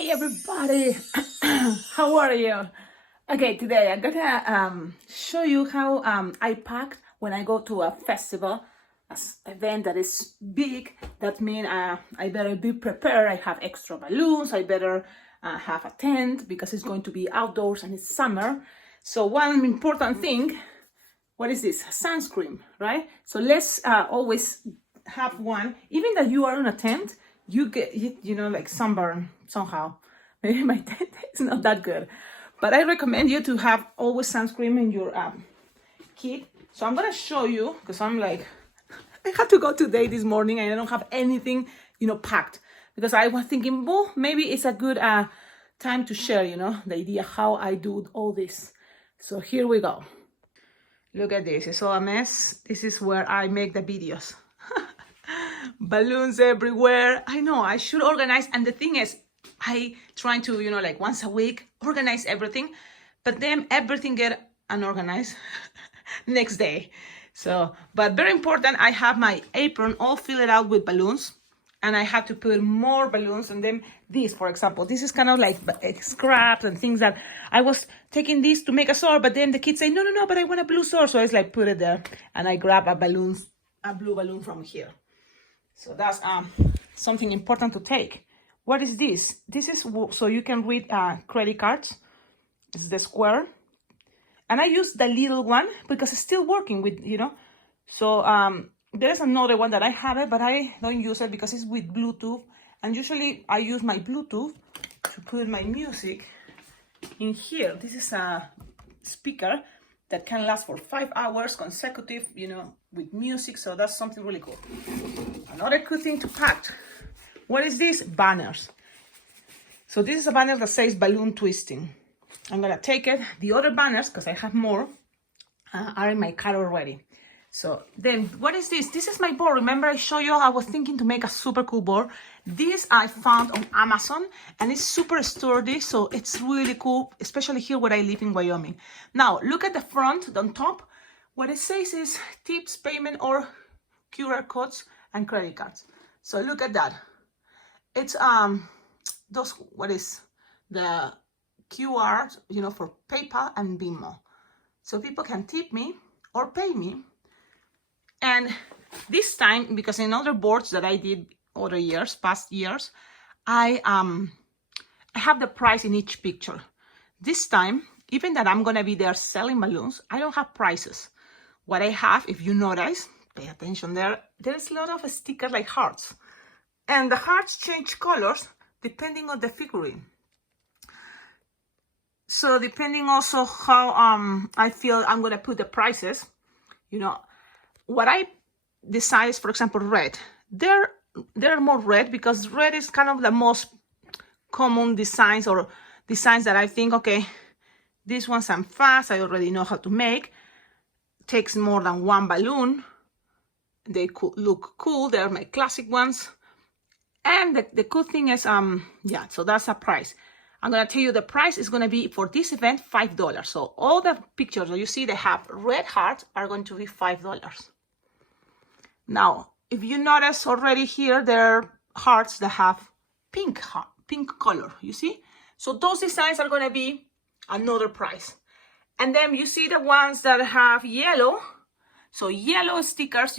Hey everybody, how are you? Okay, today I'm gonna show you how I packed when I go to a festival, an event that is big. That means I better be prepared. I have extra balloons. I better have a tent because it's going to be outdoors and it's summer. So one important thing, what is this? Sunscreen, right? So let's always have one, even that you are in a tent. You get, like sunburn somehow. Maybe my tent is not that good, but I recommend you to have always sunscreen in your kit. So I'm gonna show you because I'm like, I had to go today this morning and I don't have anything, packed because I was thinking, well, maybe it's a good time to share, the idea how I do all this. So here we go. Look at this, it's all a mess. This is where I make the videos. Balloons everywhere. I know I should organize, and the thing is I try to like once a week organize everything, but then everything get unorganized next day. So but very important, I have my apron all filled out with balloons and I have to put more balloons. And then this, for example, this is kind of like scraps and things that I was taking this to make a sword, but then the kids say no, but I want a blue sword, so I just like put it there and I grab a blue balloon from here. So that's something important to take. What is this? This is so you can read credit cards. It's the square. And I use the little one because it's still working with, So there's another one that I have it, but I don't use it because it's with Bluetooth. And usually I use my Bluetooth to put my music in here. This is a speaker that can last for 5 hours consecutive, with music. So that's something really cool. Another good thing to pack. What is this? Banners. So this is a banner that says balloon twisting. I'm gonna take it. The other banners, because I have more, are in my car already. So then what is this? This is my board. Remember I showed you I was thinking to make a super cool board. This I found on Amazon and it's super sturdy, so it's really cool, especially here where I live in Wyoming. Now look at the front, on top. What it says is tips, payment, or QR codes and credit cards. So look at that. It's those, what is the QR, for PayPal and Venmo. So people can tip me or pay me. And this time, because in other boards that I did other years, past years, I have the price in each picture. This time, even that I'm gonna be there selling balloons, I don't have prices. What I have, if you notice, pay attention there's a lot of stickers like hearts. And the hearts change colors depending on the figurine. So depending also how I feel I'm gonna put the prices, what I decide is, for example, red. They're more red because red is kind of the most common designs or designs that I think, okay, these ones I'm fast, I already know how to make. Takes more than one balloon. They could look cool. They're my classic ones. And the cool thing is, so that's a price. I'm gonna tell you the price is gonna be for this event $5. So all the pictures that you see they have red hearts are going to be $5. Now, if you notice already here, there are hearts that have pink color, you see? So those designs are gonna be another price. And then you see the ones that have yellow. So yellow stickers,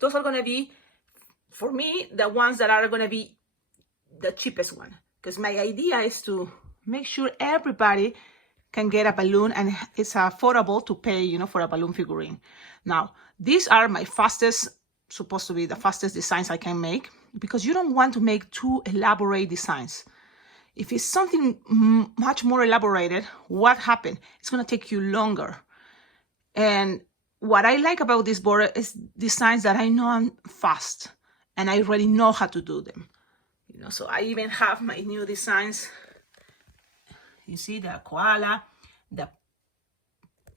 those are gonna be, for me, the ones that are gonna be the cheapest one. Because my idea is to make sure everybody can get a balloon and it's affordable to pay, for a balloon figurine. Now, these are my supposed to be the fastest designs I can make, because you don't want to make too elaborate designs. If it's something much more elaborated, what happened? It's gonna take you longer. And what I like about this board is designs that I know I'm fast and I already know how to do them. So I even have my new designs. You see the koala, the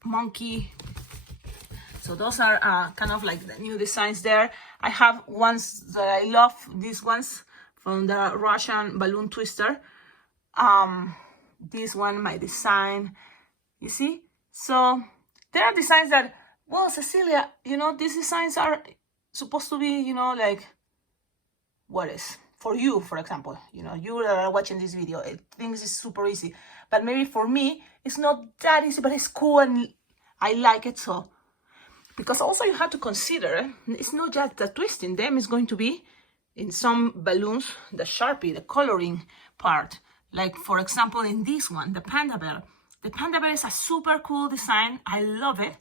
monkey. So those are kind of like the new designs there. I have ones that I love, these ones from the Russian balloon twister. This one, my design, you see? So there are designs that, well, Cecilia, these designs are supposed to be, like, what is for you, for example, you know, you that are watching this video, it thinks it's super easy, but maybe for me it's not that easy, but it's cool and I like it. So because also you have to consider, it's not just the twisting them, is going to be in some balloons the Sharpie, the coloring part. Like for example in this one, the panda bear. The panda bear is a super cool design, I love it,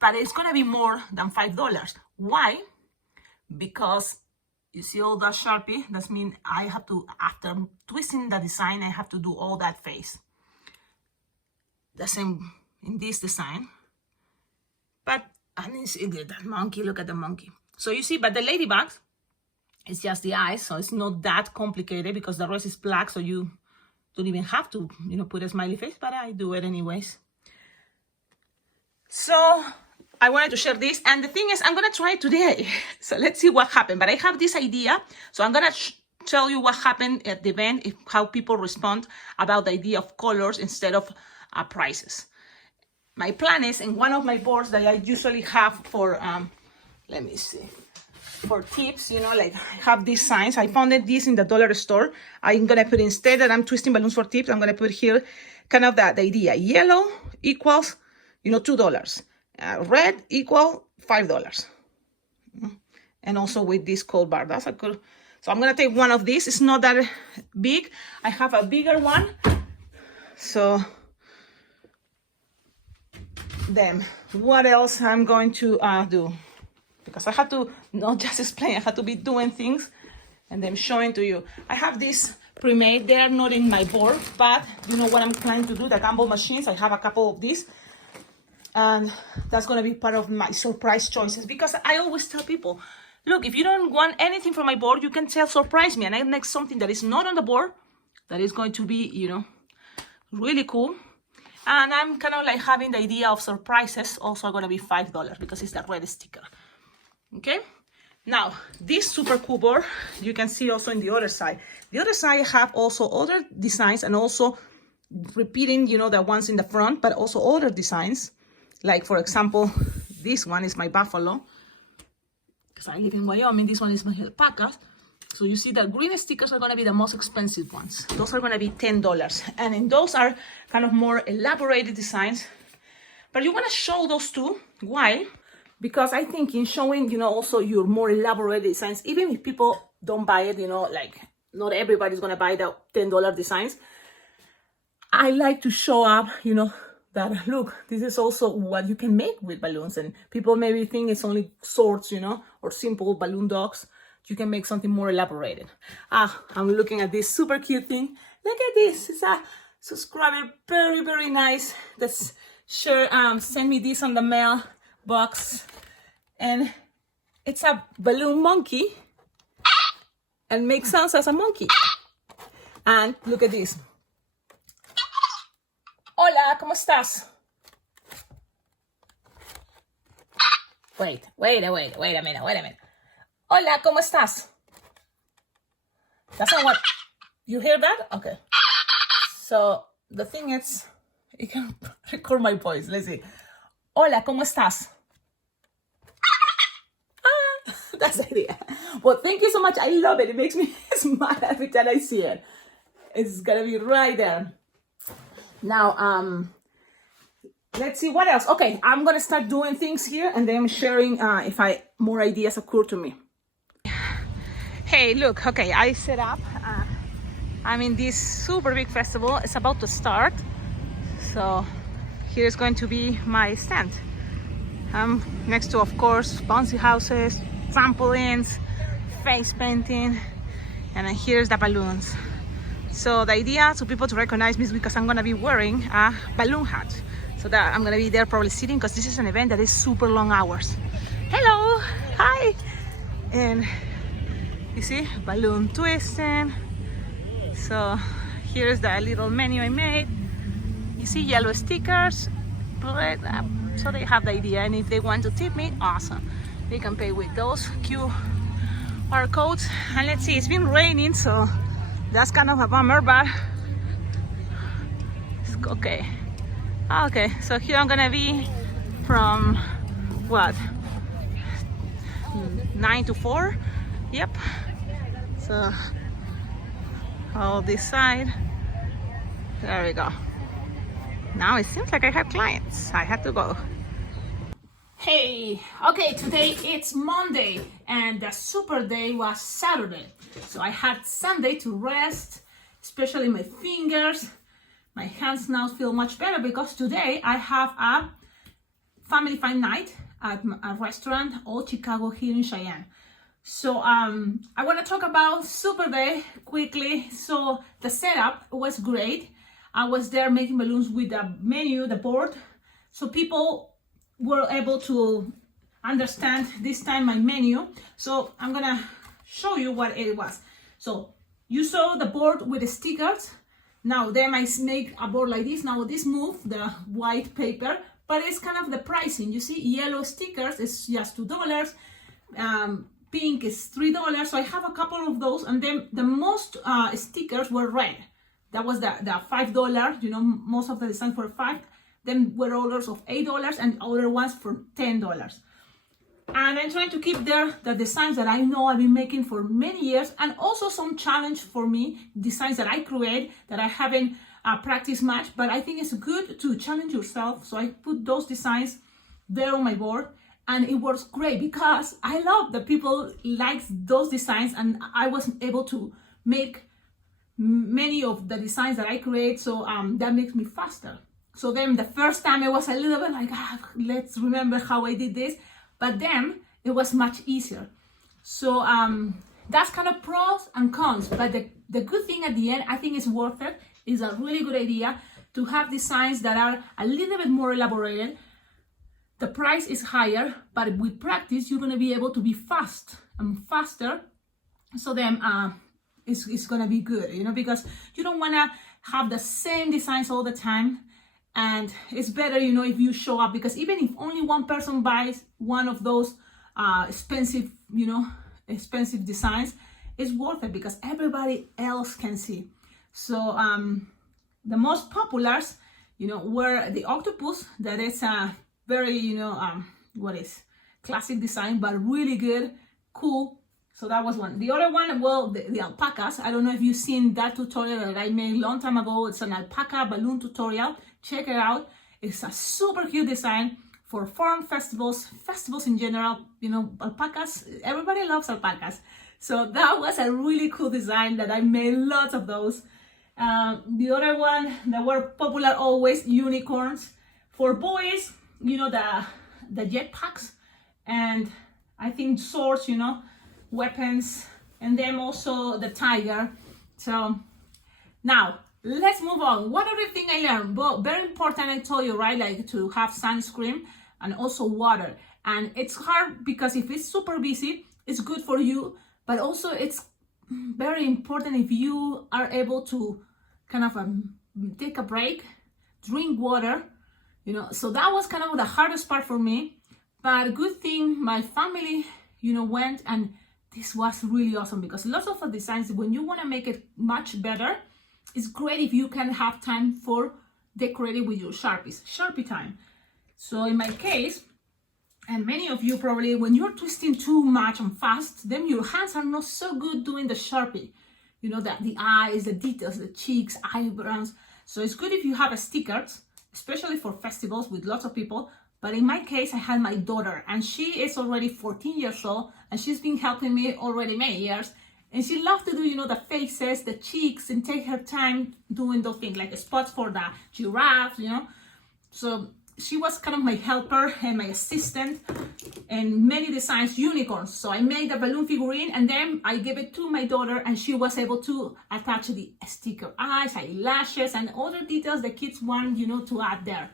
but it's gonna be more than $5. Why? Because you see all that Sharpie, that means I have to, after twisting the design, I have to do all that face. The same in this design. But, and it's that monkey, look at the monkey. So you see, but the ladybugs, it's just the eyes, so it's not that complicated because the rest is black, so you don't even have to, you know, put a smiley face, but I do it anyways. So I wanted to share this, and the thing is, I'm gonna try it today. So let's see what happened. But I have this idea, so I'm gonna tell you what happened at the event, how people respond about the idea of colors instead of prices. My plan is, in one of my boards that I usually have for, let me see, for tips, you know, like I have these signs. I found this in the dollar store. I'm gonna put, instead that I'm twisting balloons for tips, I'm gonna put here kind of the idea. Yellow equals, you know, $2. Red equal $5. And also with this cold bar, that's a good. So I'm gonna take one of these. It's not that big. I have a bigger one. So then what else I'm going to do? Because I have to not just explain, I have to be doing things and then showing to you. I have this pre-made. They are not in my board, but you know what I'm planning to do, the gumball machines. I have a couple of these, and that's going to be part of my surprise choices, because I always tell people, look, if you don't want anything from my board, you can tell surprise me, and I make something that is not on the board that is going to be, you know, really cool. And I'm kind of like having the idea of surprises also going to be $5 because it's the red sticker. Okay, now this super cool board you can see also in the other side. The other side I have also other designs, and also repeating, you know, the ones in the front, but also other designs. Like for example, this one is my buffalo, because I live in Wyoming. This one is my alpacas. So you see the green stickers are going to be the most expensive ones. Those are going to be $10. And in those are kind of more elaborated designs. But you want to show those too. Why? Because I think in showing, you know, also your more elaborate designs, even if people don't buy it, you know, like not everybody's going to buy the $10 designs. I like to show up, you know, that look, this is also what you can make with balloons. And people maybe think it's only swords, you know, or simple balloon dogs. You can make something more elaborated. I'm looking at this super cute thing. Look at this. It's a subscriber, very, very nice. That's sure send me this on the mail box. And it's a balloon monkey and makes sounds as a monkey. And look at this. Hola, ¿cómo estás? Wait a minute. Hola, ¿cómo estás? That's not what, you hear that? Okay. So the thing is, you can record my voice. Let's see. Hola, ¿cómo estás? That's the idea. Well, thank you so much. I love it. It makes me smile every time I see it. It's gonna be right there. Now, let's see what else. Okay, I'm gonna start doing things here, and then I'm sharing if more ideas occur to me. Hey, look, okay, I set up. I'm in this super big festival. It's about to start. So here's going to be my stand. Next to, of course, bouncy houses, trampolines, face painting, and then here's the balloons. So the idea to people to recognize me is because I'm gonna be wearing a balloon hat. So that I'm gonna be there probably sitting, because this is an event that is super long hours. Hello, hi. And you see, balloon twisting. So here's the little menu I made. You see yellow stickers, so they have the idea. And if they want to tip me, awesome. They can pay with those QR codes. And let's see, it's been raining, so that's kind of a bummer, but it's okay. Okay, so here I'm gonna be from what, 9 to 4. Yep. So all this side, there we go. Now it seems like I have clients. I have to go. Hey, okay, today it's Monday and the super day was Saturday. So I had Sunday to rest, especially my fingers. My hands now feel much better because today I have a family fun night at a restaurant, Old Chicago here in Cheyenne. So I want to talk about Super Day quickly. So the setup was great. I was there making balloons with the menu, the board, so people were able to understand this time my menu. So I'm gonna show you what it was. So you saw the board with the stickers. Now then I make a board like this. Now this move the white paper, but it's kind of the pricing. You see, yellow stickers is just $2. Pink is $3. So I have a couple of those, and then the most stickers were red. That was the $5. You know, most of the designs were $5. Then were orders of $8 and other ones for $10. And I'm trying to keep there the designs that I know I've been making for many years, and also some challenge for me, designs that I create that I haven't practiced much, but I think it's good to challenge yourself. So I put those designs there on my board, and it works great because I love that people like those designs, and I was able to make many of the designs that I create. So that makes me faster. So then the first time it was a little bit like, let's remember how I did this. But then it was much easier. So that's kind of pros and cons. But the good thing at the end, I think it's worth it. It's a really good idea to have designs that are a little bit more elaborated. The price is higher, but with practice, you're going to be able to be fast and faster. So then it's going to be good, you know, because you don't want to have the same designs all the time. And it's better, you know, if you show up, because even if only one person buys one of those expensive designs, it's worth it because everybody else can see. So the most populars, you know, were the octopus. That is a very, you know, classic design, but really good, cool. So that was one. The other one, well, the alpacas. I don't know if you've seen that tutorial that I made a long time ago. It's an alpaca balloon tutorial. Check it out. It's a super cute design for farm festivals in general. You know, alpacas, everybody loves alpacas. So that was a really cool design that I made lots of those. The other one that were popular always, unicorns. For boys, you know, the jetpacks, and I think swords, you know, weapons, and then also the tiger. So now let's move on. What other thing I learned? Well, very important, I told you, right? Like to have sunscreen and also water. And it's hard because if it's super busy, it's good for you, but also it's very important if you are able to kind of take a break, drink water, you know. So that was kind of the hardest part for me, but good thing my family, you know, went, and this was really awesome because lots of the designs, when you want to make it much better, it's great if you can have time for decorating with your Sharpie time. So in my case, and many of you probably, when you're twisting too much and fast, then your hands are not so good doing the Sharpie. You know, the eyes, the details, the cheeks, eyebrows. So it's good if you have a stickers, especially for festivals with lots of people. But in my case, I had my daughter, and she is already 14 years old, and she's been helping me already many years. And she loves to do, you know, the faces, the cheeks, and take her time doing those things, like spots for the giraffes, you know. So she was kind of my helper and my assistant, and many designs, unicorns. So I made a balloon figurine, and then I gave it to my daughter, and she was able to attach the sticker eyes, eyelashes, and other details the kids want, you know, to add there.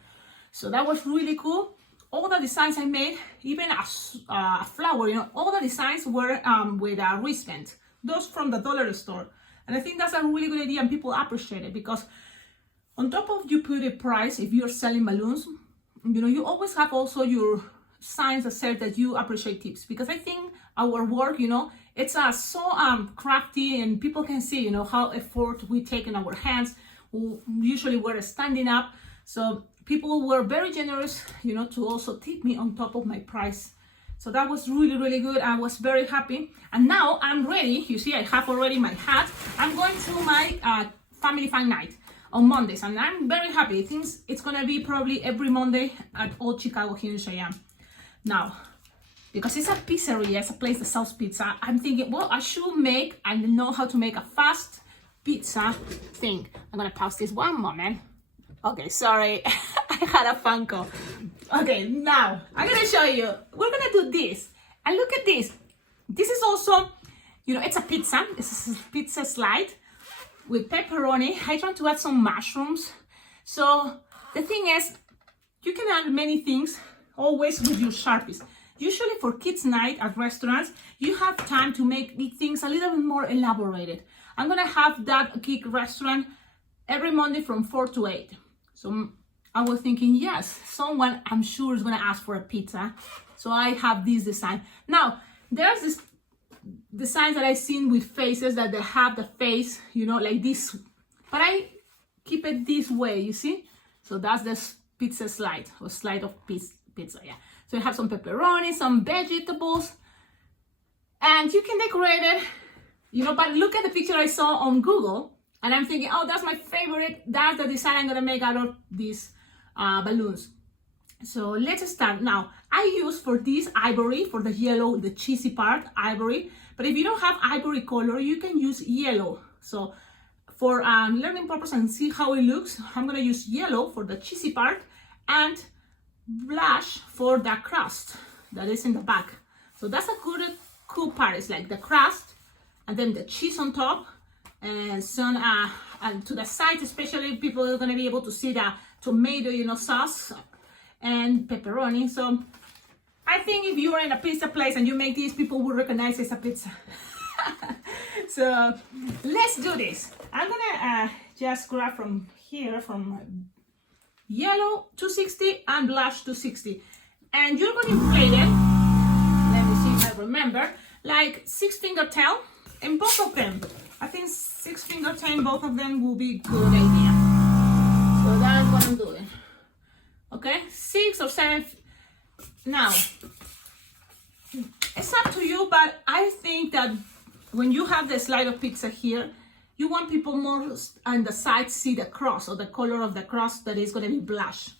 So that was really cool. All the designs I made, even a flower, you know, all the designs were with a wristband. Those from the dollar store. And I think that's a really good idea, and people appreciate it because on top of you put a price, if you're selling balloons, you know, you always have also your signs that say that you appreciate tips, because I think our work, you know, it's so crafty, and people can see, you know, how effort we take in our hands. Usually we're standing up. So people were very generous, you know, to also tip me on top of my price So that was really, really good. I was very happy. And now I'm ready. You see, I have already my hat. I'm going to my family fun night on Mondays, and I'm very happy. I think it's gonna be probably every Monday at Old Chicago here in Cheyenne. Now, because it's a pizzeria, it's a place that sells pizza, I'm thinking, well, I know how to make a fast pizza thing. I'm gonna pause this one moment. Okay, sorry, I had a phone call. Okay, now I'm gonna show you. We're gonna do this, and look at this. This is also, it's a pizza. It's a pizza slide with pepperoni. I try to add some mushrooms. So the thing is, you can add many things, always with your Sharpies. Usually for kids' night at restaurants, you have time to make the things a little bit more elaborated. I'm gonna have that geek restaurant every Monday from 4 to 8. So I was thinking, yes, someone I'm sure is gonna ask for a pizza. So I have this design. Now, there's this designs that I've seen with faces that they have the face, like this. But I keep it this way, you see? So that's the pizza slide, or slide of pizza, yeah. So you have some pepperoni, some vegetables, and you can decorate it, but look at the picture I saw on Google, and I'm thinking, oh, that's my favorite. That's the design I'm gonna make out of these balloons. So let's start. Now, I use for this ivory, for the yellow, the cheesy part, ivory. But if you don't have ivory color, you can use yellow. So for learning purpose and see how it looks, I'm gonna use yellow for the cheesy part and blush for the crust that is in the back. So that's a cool part. It's like the crust and then the cheese on top, and some and to the side, especially people are gonna be able to see the tomato, sauce and pepperoni. So I think if you are in a pizza place and you make this, people will recognize it's a pizza. So let's do this. I'm gonna just grab from here, from yellow 260 and blush 260, and you're going to inflate it. Let me see if I remember, like 6-finger tail in both of them. I think 6-finger tail in both of them will be a good idea. So that's what I'm doing. Okay, 6 or 7. Now, it's up to you, but I think that when you have the slide of pizza here, you want people more on the side see the crust, or the color of the crust that is going to be blush.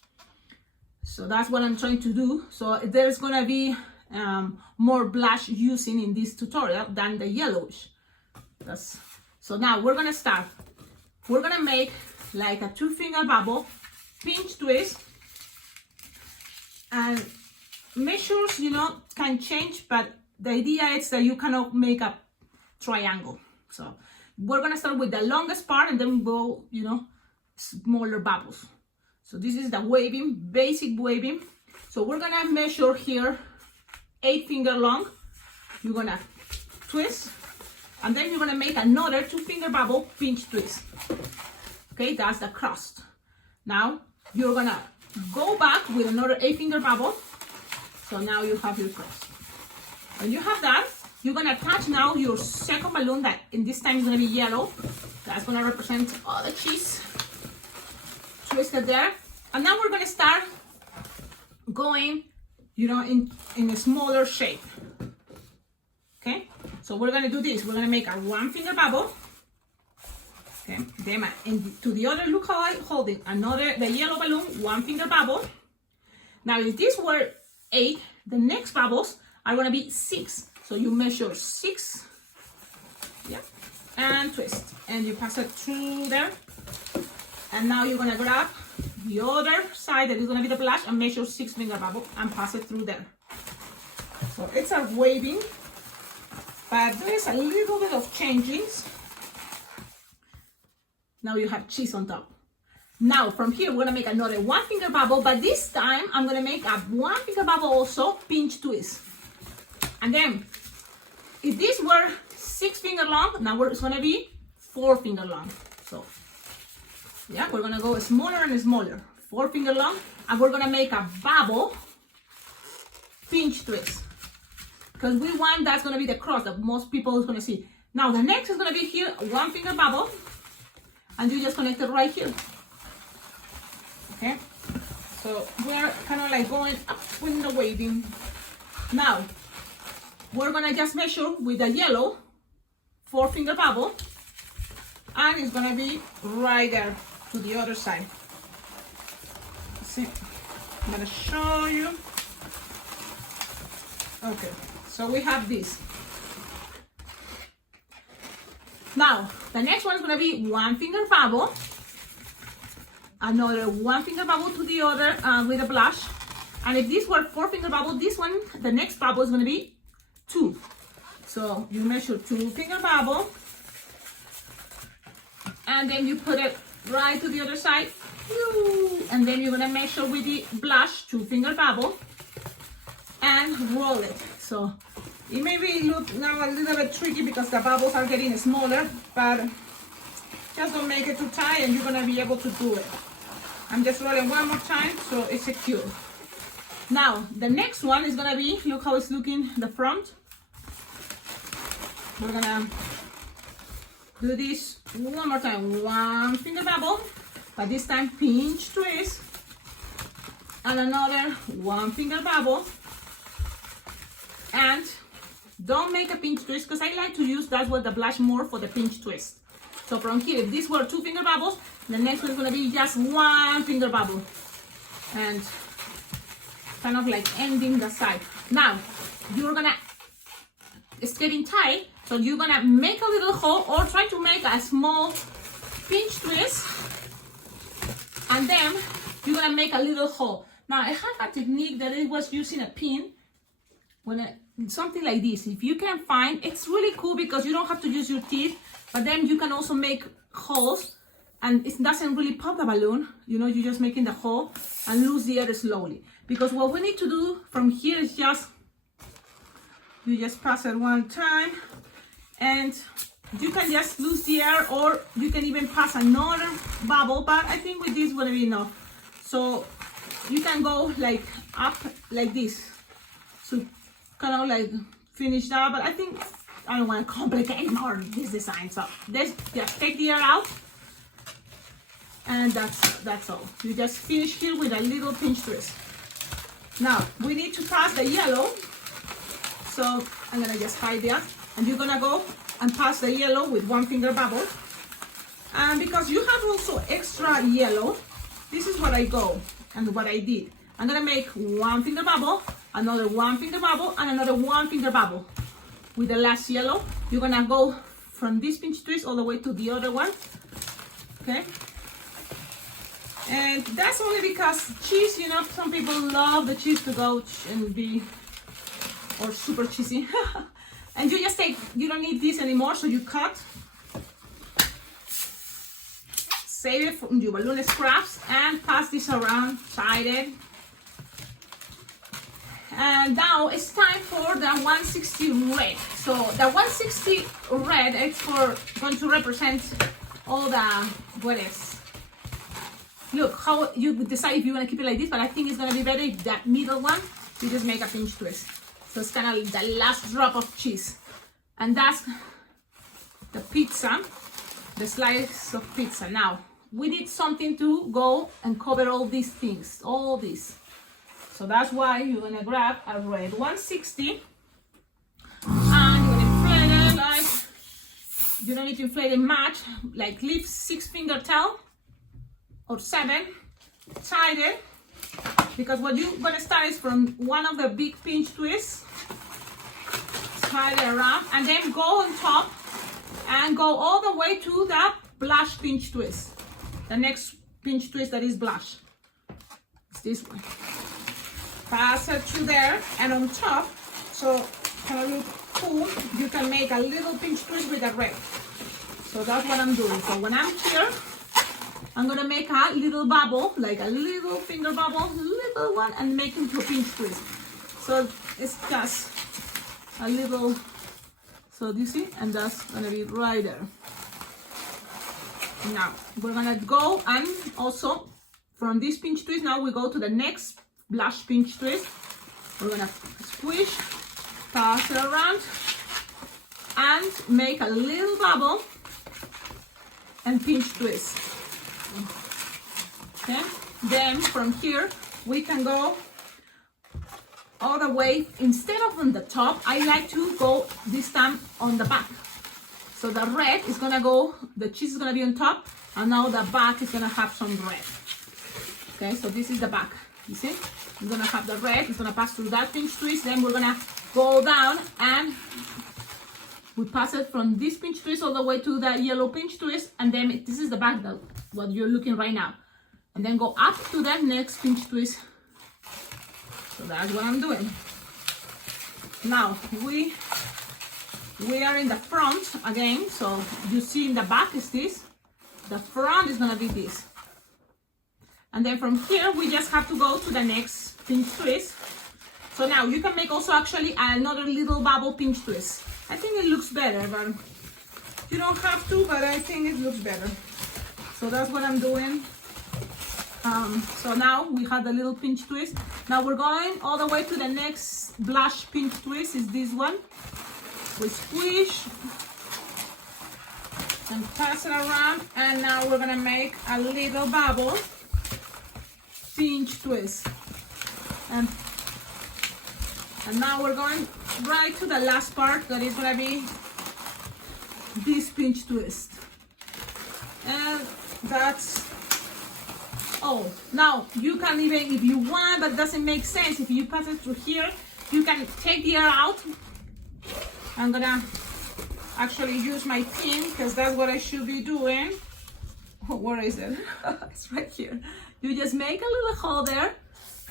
So that's what I'm trying to do. So there's going to be more blush using in this tutorial than the yellowish. So now we're going to start. We're going to make like a 2-finger bubble, pinch twist, and measures, can change, but the idea is that you cannot make a triangle. So we're gonna start with the longest part and then go, smaller bubbles. So this is the waving, basic waving. So we're gonna measure here 8-finger long. You're gonna twist, and then you're gonna make another 2-finger bubble, pinch twist. Okay, that's the crust. Now you're gonna go back with another 8-finger bubble. So now you have your crust. When you have that, you're gonna attach now your second balloon that in this time is gonna be yellow. That's gonna represent all the cheese. Twist it there. And now we're gonna start going, in a smaller shape. Okay, so we're gonna do this. We're gonna make a 1-finger bubble. Okay, then to the other, look how I'm holding the yellow balloon, 1-finger bubble. Now if these were 8, the next bubbles are gonna be 6. So you measure 6, yeah, and twist, and you pass it through there. And now you're gonna grab the other side that is gonna be the blush and measure 6-finger bubble and pass it through there. So it's a waving, but there's a little bit of changings. Now you have cheese on top. Now from here we're gonna make another 1-finger bubble, but this time I'm gonna make a 1-finger bubble also, pinch twist. And then if these were 6-finger long, now it's gonna be 4-finger long. So yeah, we're gonna go smaller and smaller, 4-finger long, and we're gonna make a bubble, pinch twist, because we want that's gonna be the crust that most people is gonna see. Now the next is gonna be here, 1-finger bubble, and you just connect it right here. Okay, so we're kind of like going up with the waving. Now, we're gonna just measure with the yellow 4-finger bubble, and it's gonna be right there to the other side. See, I'm gonna show you. Okay, so we have this. Now, the next one is gonna be 1-finger bubble, another 1-finger bubble to the other with a blush. And if this were 4-finger bubble, this one, the next bubble is gonna be 2. So you measure 2-finger bubble, and then you put it right to the other side, and then you're gonna measure with the blush 2-finger bubble and roll it. So it may be look now a little bit tricky because the bubbles are getting smaller, but just don't make it too tight and you're gonna be able to do it. I'm just rolling one more time so it's secure. Now the next one is gonna be, look how it's looking the front. We're gonna do this one more time. 1-finger bubble, but this time pinch twist, and another 1-finger bubble. And don't make a pinch twist because I like to use that with the blush more for the pinch twist. So from here, if these were 2-finger bubbles, the next one is gonna be just 1-finger bubble, and kind of like ending the side. Now you're gonna, it's getting tight, so you're gonna make a little hole or try to make a small pinch twist, and then you're gonna make a little hole. Now I have a technique that it was using a pin, something like this. If you can find, it's really cool because you don't have to use your teeth, but then you can also make holes and it doesn't really pop the balloon. You know, you're just making the hole and lose the air slowly. Because what we need to do from here is just, you just pass it one time and you can just lose the air, or you can even pass another bubble, but I think with this will be enough. So you can go like up like this. So kind of like finish that, but I think I don't want to complicate more this design. So let's just take the air out, and that's all. You just finish here with a little pinch twist. Now we need to pass the yellow, so I'm gonna just hide that, and you're gonna go and pass the yellow with 1-finger bubble. And because you have also extra yellow, this is what I go and what I did. I'm gonna make 1-finger bubble, another 1-finger bubble, and another 1-finger bubble. With the last yellow, you're gonna go from this pinch twist all the way to the other one, okay? And that's only because cheese, you know, some people love the cheese to go and be, or super cheesy. And you just take, you don't need this anymore, so you cut, save it from your balloon scraps, and pass this around, sided. And now it's time for the 160 red. So the 160 red is going to represent all the, what is, look how you decide if you want to keep it like this, but I think it's going to be better if that middle one, you just make a pinch twist. So it's kind of the last drop of cheese. And that's the pizza, the slice of pizza. Now, we need something to go and cover all these things, all this. So that's why you're gonna grab a red 160 and you're gonna inflate it like, you don't need to inflate it much, like leave 6-finger tail or 7, tied it, because what you're gonna start is from one of the big pinch twists, tie it around, and then go on top and go all the way to the blush pinch twist. The next pinch twist that is blush. It's this one. Pass it through there, and on top, so kind of look cool, you can make a little pinch twist with the red. So that's what I'm doing. So when I'm here, I'm gonna make a little bubble, like a little finger bubble, little one, and make into a pinch twist. So it's just a little, so do you see? And that's gonna be right there. Now we're gonna go, and also from this pinch twist, now we go to the next blush pinch twist. We're gonna squish, pass it around, and make a little bubble and pinch twist. Okay, then from here we can go all the way, instead of on the top, I like to go this time on the back. So the red is gonna go, the cheese is gonna be on top, and now the back is gonna have some red. Okay, so this is the back, you see? We're gonna have the red, it's gonna pass through that pinch twist, then we're gonna go down and we pass it from this pinch twist all the way to the yellow pinch twist, and then this is the back, what you're looking right now. And then go up to that next pinch twist. So that's what I'm doing. Now we are in the front again, so you see in the back is this, the front is gonna be this. And then from here, we just have to go to the next pinch twist. So now you can make also actually another little bubble pinch twist. I think it looks better, but you don't have to, but I think it looks better. So that's what I'm doing. So now we have the little pinch twist. Now we're going all the way to the next blush pinch twist, is this one. We squish and pass it around, and now we're gonna make a little bubble pinch twist. And now we're going right to the last part, that is gonna be this pinch twist. And that's all. Now you can even, if you want, but doesn't make sense, if you pass it through here, you can take the air out. I'm gonna actually use my pin because that's what I should be doing. Oh, where is it? It's right here. You just make a little hole there,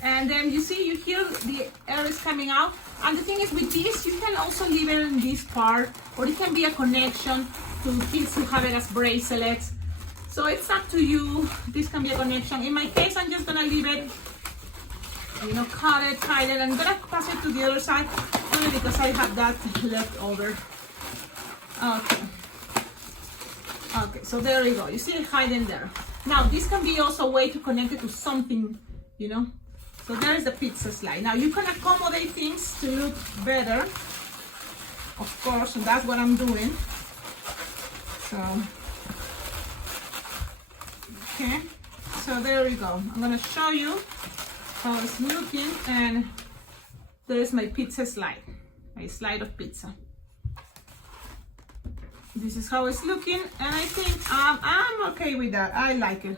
and then you see, you hear the air is coming out. And the thing is, with this, you can also leave it in this part, or it can be a connection to kids who have it as bracelets. So it's up to you. This can be a connection. In my case, I'm just gonna leave it, you know, cut it, hide it. I'm gonna pass it to the other side only because I have that left over. Okay. Okay, so there you go. You see it hiding there. Now this can be also a way to connect it to something, you know. So there is the pizza slide. Now you can accommodate things to look better, of course, and that's what I'm doing. So, okay, so there you go. I'm gonna show you how it's looking, and there is my pizza slide, my slide of pizza. This is how it's looking, and I think I'm okay with that. I like it.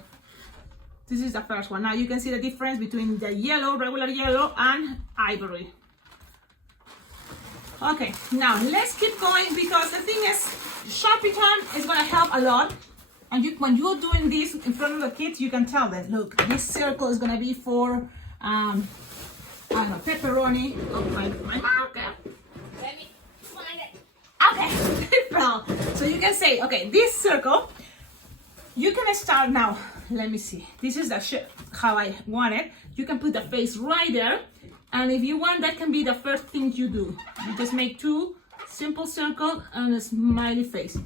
This is the first one. Now you can see the difference between the yellow, regular yellow, and ivory. Okay, now let's keep going, because the thing is, Sharpie time is gonna help a lot. And when you're doing this in front of the kids, you can tell them, look, this circle is gonna be for, I don't know, pepperoni. Oh, my marker. Let me find it. Okay, it fell. So you can say, okay, this circle, you can start now. Let me see. This is the shape, how I want it. You can put the face right there. And if you want, that can be the first thing you do. You just make two simple circles and a smiley face.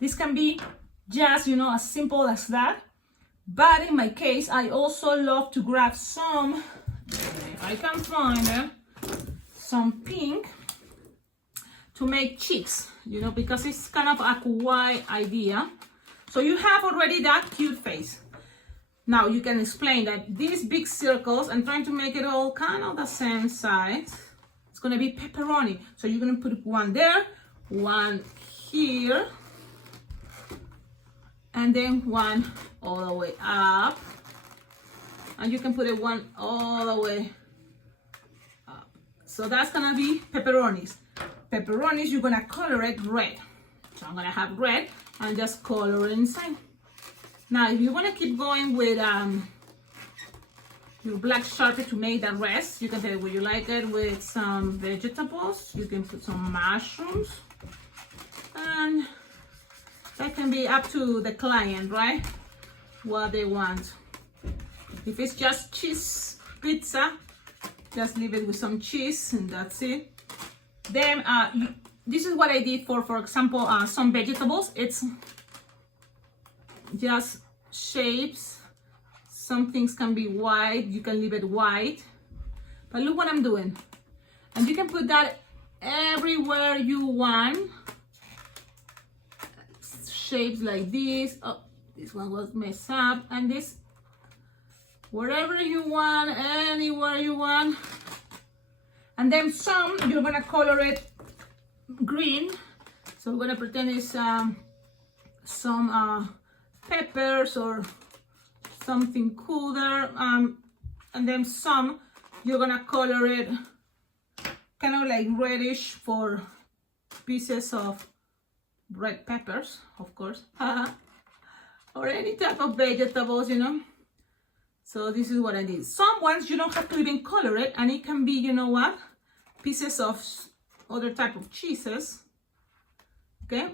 This can be just, you know, as simple as that. But in my case, I also love to grab some, if I can find it, some pink to make cheeks, you know, because it's kind of a kawaii idea. So you have already that cute face. Now you can explain that these big circles, I'm trying to make it all kind of the same size. It's gonna be pepperoni. So you're gonna put one there, one here, and then one all the way up. And you can put it one all the way up. So that's gonna be pepperonis. Pepperonis, you're gonna color it red. So I'm gonna have red and just color it inside. Now, if you want to keep going with your black Sharpie to make the rest, you can say, would you like it with some vegetables? You can put some mushrooms. And that can be up to the client, right? What they want. If it's just cheese pizza, just leave it with some cheese and that's it. Then, this is what I did for example, some vegetables. It's just shapes. Some things can be white, you can leave it white, but look what I'm doing. And you can put that everywhere you want. Shapes like this. Oh, this one was messed up. And this, wherever you want, anywhere you want. And then some, you're gonna color it green. So we're gonna pretend it's some peppers or something cooler. And then some, you're gonna color it kind of like reddish for pieces of red peppers, of course. Or any type of vegetables, you know. So this is what I did. Some ones you don't have to even color it, and it can be, you know what, pieces of other type of cheeses. Okay,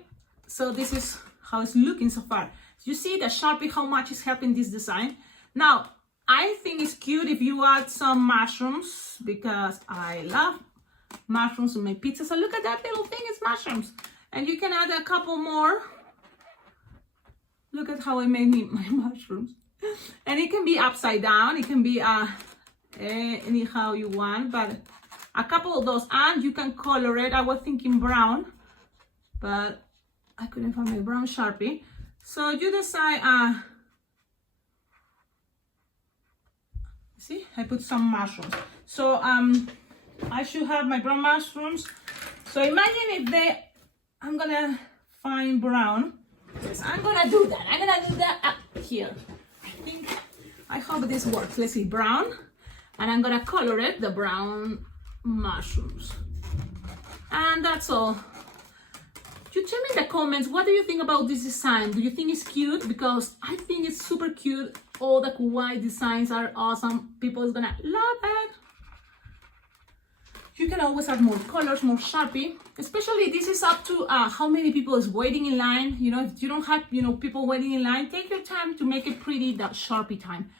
so this is how it's looking so far. You see the Sharpie, how much is helping this design. Now, I think it's cute if you add some mushrooms, because I love mushrooms in my pizza. So look at that little thing, it's mushrooms. And you can add a couple more. Look at how I made my mushrooms. And it can be upside down, it can be anyhow you want, but a couple of those, and you can color it. I was thinking brown, but I couldn't find my brown Sharpie. So you decide, see, I put some mushrooms. So I should have my brown mushrooms. So imagine if I'm gonna find brown. Yes, I'm gonna do that. I'm gonna do that up here. I hope this works. Let's see, brown, and I'm gonna color it the brown mushrooms, and that's all. You tell me in the comments, what do you think about this design? Do you think it's cute? Because I think it's super cute. All the kawaii designs are awesome. People is gonna love it. You can always add more colors, more Sharpie. Especially this is up to how many people is waiting in line. You know, if you don't have, you know, people waiting in line, take your time to make it pretty, that Sharpie time.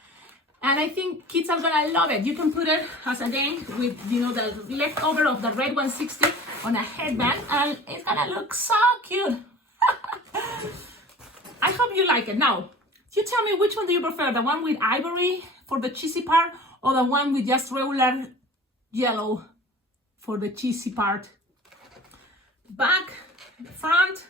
And I think kids are gonna love it. You can put it as again with, you know, the leftover of the red 160 on a headband, and it's gonna look so cute. I hope you like it. Now, you tell me, which one do you prefer? The one with ivory for the cheesy part, or the one with just regular yellow for the cheesy part? Back, front,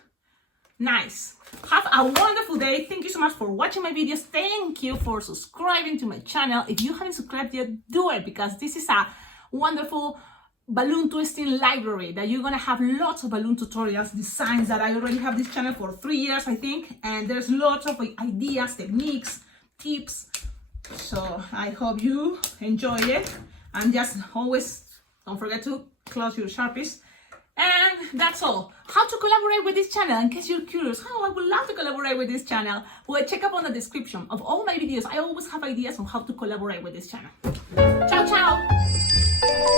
nice. Have a wonderful day. Thank you so much for watching my videos. Thank you for subscribing to my channel. If you haven't subscribed yet, do it, because this is a wonderful balloon twisting library that you're gonna have lots of balloon tutorials, designs that I already have this channel for 3 years, I think, and there's lots of ideas, techniques, tips. So I hope you enjoy it, and just always don't forget to close your Sharpies. And that's all. How to collaborate with this channel, in case you're curious, how I would love to collaborate with this channel, well, check up on the description of all my videos. I always have ideas on how to collaborate with this channel. Ciao, ciao!